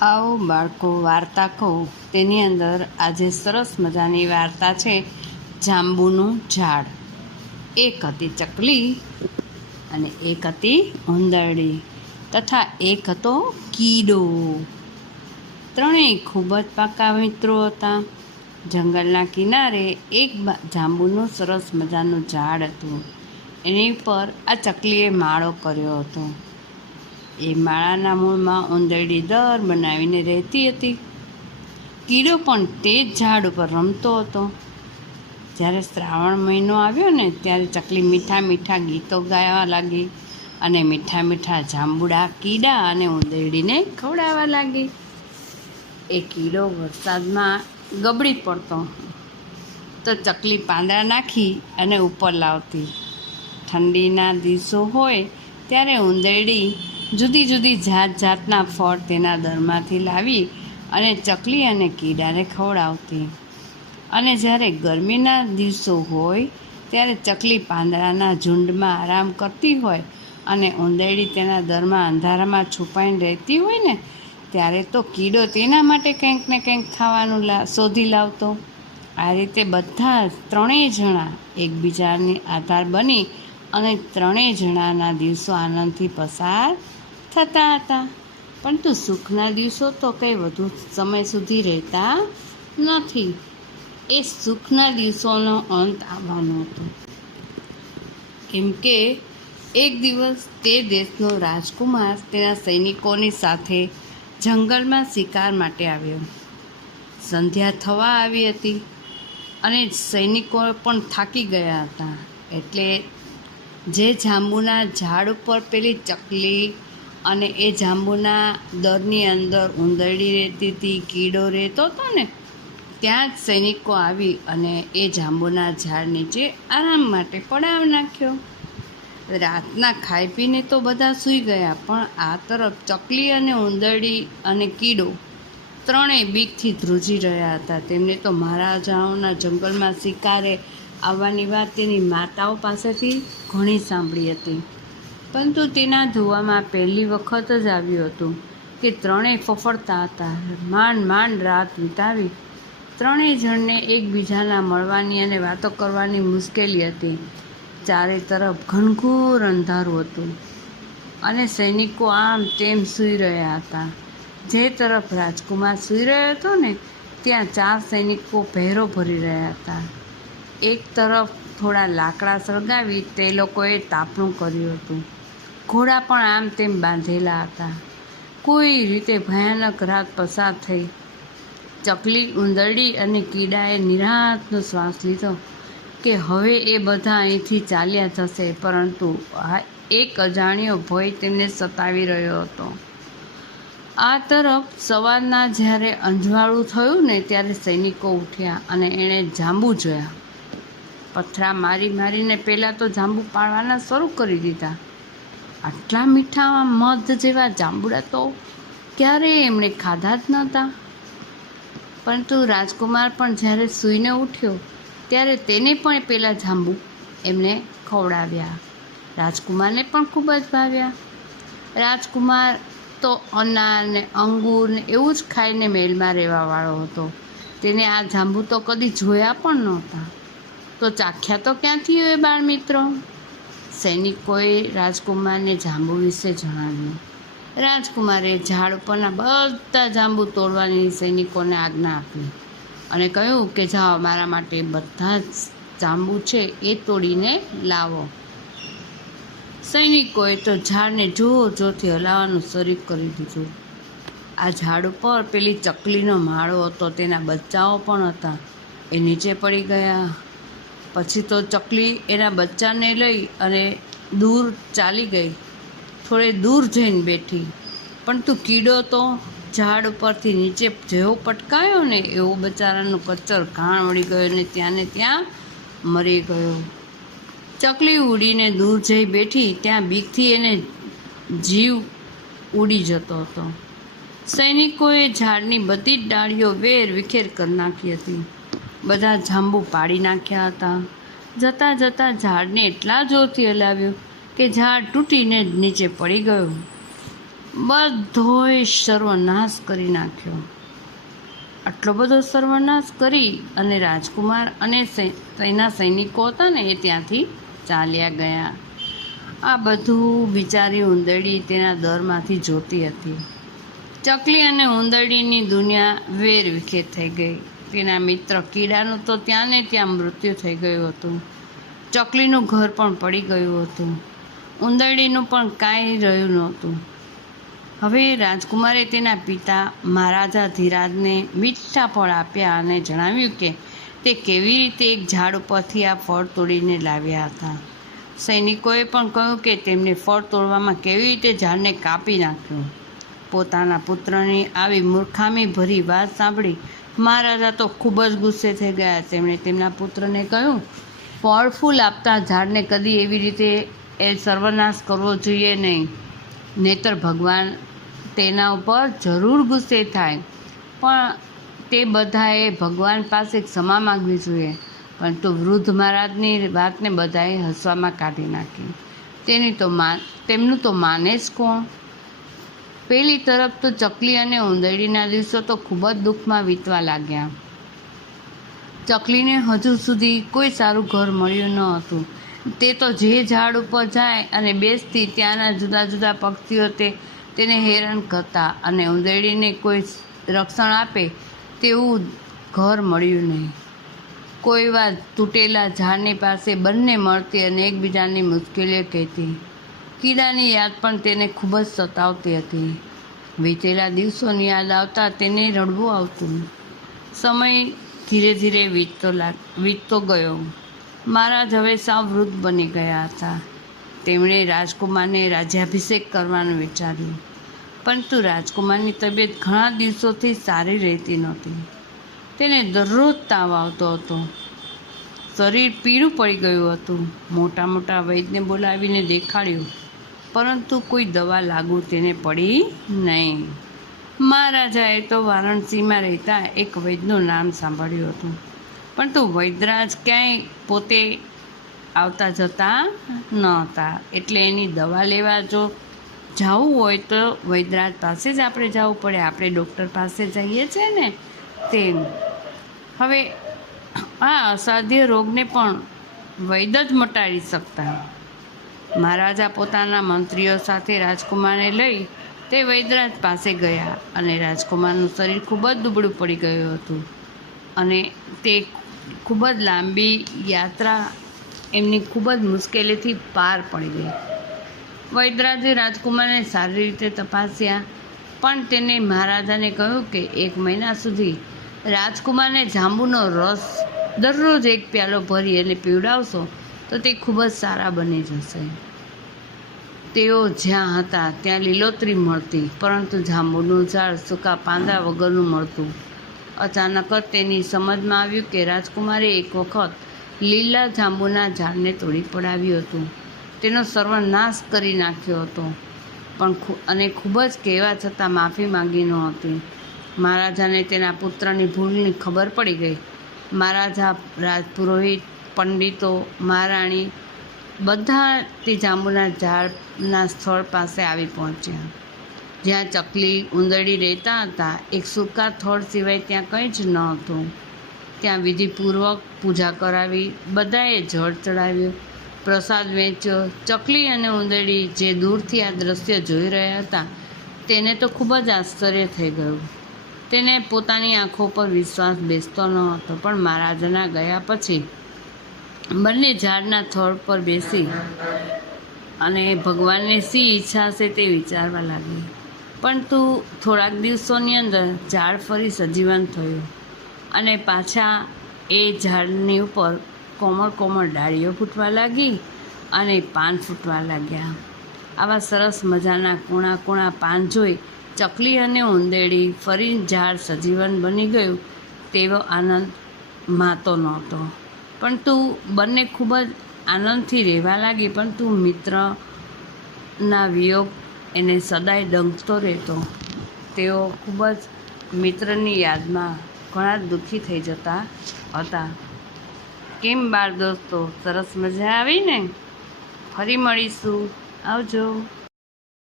આવો બાળકો, વાર્તા કહો. તેની અંદર આજે સરસ મજાની વાર્તા છે, જાંબુનું ઝાડ. એક હતી ચકલી અને એક હતી ઉંદરડી તથા એક હતો કીડો. ત્રણેય ખૂબ જ પાકા મિત્રો હતા. જંગલના કિનારે એક જાંબુનું સરસ મજાનું ઝાડ હતું. એની પર આ ચકલીએ માળો કર્યો હતો. એ માળાના મૂળમાં ઉંદરડી દર બનાવીને રહેતી હતી. કીડો પણ તે જ ઝાડ ઉપર રમતો હતો. જ્યારે શ્રાવણ મહિનો આવ્યો ને ત્યારે ચકલી મીઠા મીઠા ગીતો ગાવા લાગી અને મીઠા મીઠા જાંબુડા, કીડા અને ઉંદરડીને ખવડાવવા લાગી. એ કીડો વરસાદમાં ગબડી પડતો. તો ચકલી પાંદડા નાખી અને ઉપર લાવતી. ઠંડીના દિવસો હોય ત્યારે ઉંદરડી જુદી જુદી જાત જાતના ફળ તેના દરમાંથી લાવી અને ચકલી અને કીડાને ખવડાવતી. અને જ્યારે ગરમીના દિવસો હોય, ત્યારે ચકલી પાંદડાના ઝુંડમાં આરામ કરતી હોય અને ઉંદરડી તેના દરમાં અંધારામાં છુપાઈને રહેતી હોય ને, ત્યારે તો કીડો તેના માટે કંઈક ને કંઈક ખાવાનું શોધી લાવતો. આ રીતે બધા ત્રણેય જણા એકબીજાની આધાર બની અને ત્રણેય જણાના દિવસો આનંદથી પસાર થતા હતા. પરંતુ સુખના દિવસો તો કંઈ વધુ સમય સુધી રહેતા નથી. એ સુખના દિવસોનો અંત આવવાનો હતો. કેમ કે એક દિવસ તે દેશનો રાજકુમાર તેના સૈનિકોની સાથે જંગલમાં શિકાર માટે આવ્યો. સંધ્યા થવા આવી હતી અને સૈનિકો પણ થાકી ગયા હતા. એટલે જે જાંબુના ઝાડ ઉપર પેલી ચકલી અને એ જાંબુના દરની અંદર ઉંદરડી રહેતી હતી, કીડો રહેતો હતો ને, ત્યાં જ સૈનિકો આવી અને એ જાંબુના ઝાડ નીચે આરામ માટે પડાવ નાખ્યો. રાતના ખાઈ પીને તો બધા સૂઈ ગયા, પણ આ તરફ ચકલી અને ઉંદરડી અને કીડો ત્રણેય બીકથી ધ્રુજી રહ્યા હતા. તેમને તો મહારાજાઓના જંગલમાં શિકારે આવવાની વાત તેની માતાઓ પાસેથી ઘણી સાંભળી હતી. પરંતુ તેના ધોવામાં પહેલી વખત જ આવ્યું હતું કે ત્રણેય ફફડતા હતા. માંડ માંડ રાત વિતાવી ત્રણેય જણને એકબીજાના મળવાની અને વાતો કરવાની મુશ્કેલી હતી. ચારે તરફ ઘનઘોર અંધારું હતું અને સૈનિકો આમ તેમ સૂઈ રહ્યા હતા. જે તરફ રાજકુમાર સૂઈ રહ્યો હતો ને, ત્યાં ચાર સૈનિકો પહેરો ભરી રહ્યા હતા. એક તરફ થોડા લાકડા સળગાવી તે લોકોએ તાપણું કર્યું હતું. ઘોડા પણ આમ તેમ બાંધેલા હતા. કોઈ રીતે ભયાનક રાત પસાર થઈ. ચકલી ઉંદરડી અને કીડાએ નિરાંતનો શ્વાસ લીધો કે હવે એ બધા અહીંથી ચાલ્યા જશે, પરંતુ આ એક અજાણ્યો ભય તેમને સતાવી રહ્યો હતો. આ તરફ સવારના જ્યારે અંજવાળું થયું ને ત્યારે સૈનિકો ઉઠ્યા અને એણે જાંબુ જોયા. પથરા મારી મારીને પહેલાં તો જાંબુ પાડવાના શરૂ કરી દીધા. આટલા મીઠા મધ જેવા જાંબુડા તો ક્યારેય એમણે ખાધા જ નહોતા. પરંતુ રાજકુમાર પણ જ્યારે સૂઈને ઉઠ્યો, ત્યારે તેને પણ પેલા જાંબુ એમણે ખવડાવ્યા. રાજકુમારને પણ ખૂબ જ ભાવ્યા. રાજકુમાર તો અનાર ને અંગૂર ને એવું જ ખાઈને મેલમાં રહેવાવાળો હતો. તેને આ જાંબુ તો કદી જોયા પણ નહોતા. તો ચાખ્યા તો ક્યાંથી હોય બાળ મિત્રો? સૈનિકોએ રાજકુમારને જાંબુ વિશે જણાવ્યું. રાજકુમારે ઝાડ ઉપરના બધા જાંબુ તોડવાની સૈનિકોને આજ્ઞા આપી અને કહ્યું કે, જાઓ, મારા માટે બધા જ જાંબુ છે, એ તોડીને લાવો. સૈનિકોએ તો ઝાડને જોર જોરથી હલાવવાનું શરૂ કરી દીધું. આ ઝાડ ઉપર પેલી ચકલીનો માળો હતો, તેના બચ્ચાઓ પણ હતા. એ નીચે પડી ગયા. પછી તો ચકલી એના બચ્ચાને લઈ અને દૂર ચાલી ગઈ. થોડે દૂર જઈને બેઠી. પણ તું કીડો તો ઝાડ ઉપરથી નીચે જેવો પટકાયો ને એવો બચારાનું કચ્ચર ઘાણ વળી ગયો ને ત્યાં ને ત્યાં મરી ગયો. ચકલી ઉડીને દૂર જઈ બેઠી, ત્યાં બીકથી એને જીવ ઉડી જતો હતો. સૈનિકોએ ઝાડની બધી જ ડાળીઓ વેર વિખેર કરી નાખી હતી. બધા જાંબુ પાડી નાખ્યા હતા. જતાં જતાં ઝાડને એટલા જોરથી હલાવ્યું કે ઝાડ તૂટીને નીચે પડી ગયું. બધોય સર્વનાશ કરી નાખ્યો. આટલો બધો સર્વનાશ કરી અને રાજકુમાર અને તેના સૈનિકો હતા ને એ ત્યાંથી ચાલ્યા ગયા. આ બધું બિચારી ઉંદરડી તેના દરમાંથી જોતી હતી. ચકલી અને ઉંદરડીની દુનિયા વેર વિખેર થઈ ગઈ. તેના મિત્ર કીડાનું તો ત્યાં ને ત્યાં મૃત્યુ થઈ ગયું હતું. ચકલીનું ઘર પણ પડી ગયું હતું. ઉંદરડીનું પણ કાંઈ રહ્યું નહોતું. હવે રાજકુમારે તેના પિતા મહારાજા ધીરાજને મીઠા ફળ આપ્યા અને જણાવ્યું કે તે કેવી રીતે એક ઝાડ ઉપરથી આ ફળ તોડીને લાવ્યા હતા. સૈનિકોએ પણ કહ્યું કે તેમને ફળ તોડવામાં કેવી રીતે ઝાડને કાપી નાખ્યું. પોતાના પુત્રની આવી મૂર્ખામી ભરી વાત સાંભળી મહારાજા તો ખૂબ જ ગુસ્સે થઈ ગયા તેમણે તેમના પુત્રને કહ્યું ફળફૂલ આપતા ઝાડને કદી એવી રીતે એ સર્વનાશ કરવો જોઈએ નહીં. નહીતર ભગવાન તેના ઉપર જરૂર ગુસ્સે થાય. પણ તે બધાએ ભગવાન પાસે ક્ષમા માગવી જોઈએ. પરંતુ વૃદ્ધ મહારાજની વાતને બધાએ હસવામાં કાઢી નાખી. તેની તો માન તેમનું તો માને જ કોણ? પેલી તરફ તો ચકલી અને ઉંદરડીના દિવસો તો ખૂબ જ દુઃખમાં વીતવા લાગ્યા. ચકલીને હજુ સુધી કોઈ સારું ઘર મળ્યું ન હતું. તે તો જે ઝાડ ઉપર જાય અને બેસતી ત્યાંના જુદા જુદા પક્ષીઓ તે તેને હેરાન કરતા અને ઉંદરડીને કોઈ રક્ષણ આપે તેવું ઘર મળ્યું નહીં. કોઈ વાર તૂટેલા ઝાડની પાસે બંને મળતી અને એકબીજાની મુશ્કેલીઓ કહેતી. કીડાની યાદ પણ તેને ખૂબ જ સતાવતી હતી. વીતેલા દિવસોની યાદ આવતા તેને રડવું આવતું. સમય ધીરે ધીરે વીતતો લાગ, વીતતો ગયો. મહારાજ હવે સાવ વૃદ્ધ બની ગયા હતા. તેમણે રાજકુમારને રાજ્યાભિષેક કરવાનું વિચાર્યું. પરંતુ રાજકુમારની તબિયત ઘણા દિવસોથી સારી રહેતી નહોતી. તેને દરરોજ તાવ આવતો હતો. શરીર પીળું પડી ગયું હતું. મોટા મોટા વૈદ્યને બોલાવીને દેખાડ્યું. પરંતુ કોઈ દવા લાગુ તેને પડી નહીં. મહારાજાએ તો વારાણસીમાં રહેતા એક વૈદ્યનું નામ સાંભળ્યું હતું. પરંતુ વૈદરાજ ક્યાંય પોતે આવતા જતા ન હતા એટલે એની દવા લેવા જો જવું હોય તો વૈદ્યરાજ પાસે જ આપણે જવું પડે. આપણે ડૉક્ટર પાસે જઈએ છીએ ને તેમ. હવે આ અસાધ્ય રોગને પણ વૈદ જ મટાડી શકતા. મહારાજા પોતાના મંત્રીઓ સાથે રાજકુમારને લઈ તે વૈદ્યરાજ પાસે ગયા અને રાજકુમારનું શરીર ખૂબ જ દુબળું પડી ગયું હતું. અને તે ખૂબ જ લાંબી યાત્રા એમની ખૂબ જ મુશ્કેલીથી પાર પડી ગઈ. વૈદ્યરાજે રાજકુમારને સારી રીતે તપાસ્યા, પણ તેને મહારાજાને કહ્યું કે એક મહિના સુધી રાજકુમારને જાંબુનો રસ દરરોજ એક પ્યાલો ભરી અને પીવડાવશો તો તે ખૂબ જ સારા બની જશે. તેઓ જ્યાં હતા ત્યાં લીલોતરી મળતી, પરંતુ જાંબુનું ઝાડ સૂકા પાંદડા વગરનું મળતું. અચાનક જ તેની સમજમાં આવ્યું કે રાજકુમારે એક વખત લીલા જાંબુના ઝાડને તોડી પડાવ્યું હતું. તેનો સર્વનાશ કરી નાખ્યો હતો. પણ અને ખૂબ જ કહેવા છતાં માફી માંગી નહોતી મહારાજાને તેના પુત્રની ભૂલની ખબર પડી ગઈ. મહારાજા રાજપુરોહિત પંડિતો, મહારાણી બધા તે જાંબુના ઝાડના સ્થળ પાસે આવી પહોંચ્યા. જ્યાં ચકલી ઉંદરડી રહેતા હતા, એક સૂકા થળ સિવાય ત્યાં કંઈ જ ન હતું. ત્યાં વિધિપૂર્વક પૂજા કરાવી, બધાએ જળ ચડાવ્યું, પ્રસાદ વેચ્યો. ચકલી અને ઉંદરડી જે દૂરથી આ દ્રશ્ય જોઈ રહ્યા હતા, તેને તો ખૂબ જ આશ્ચર્ય થઈ ગયું. તેને પોતાની આંખો પર વિશ્વાસ બેસતો ન હતો, પણ મહારાજના ગયા પછી બંને ઝાડના થડ પર બેસી અને ભગવાનને શી ઈચ્છા હશે તે વિચારવા લાગી. પરંતુ થોડાક દિવસોની અંદર ઝાડ ફરી સજીવન થયું અને પાછા એ ઝાડની ઉપર કોમળ કોમળ ડાળીઓ ફૂટવા લાગી અને પાન ફૂટવા લાગ્યા. આવા સરસ મજાના કૂણા કૂણા પાન જોઈ ચકલી અને ઉંદેડી ફરી ઝાડ સજીવન બની ગયું તેવો આનંદ માતો નહોતો. પરંતુ બંને ખૂબ જ આનંદથી રહેવા લાગી, પણ તું મિત્રના વિયોગ એને સદાય ડંખતો રહેતો. તેઓ ખૂબ જ મિત્રની યાદમાં ઘણા દુઃખી થઈ જતા હતા. કેમ બાળ દોસ્તો, સરસ મજા આવી ને? ફરી મળીશું. આવજો.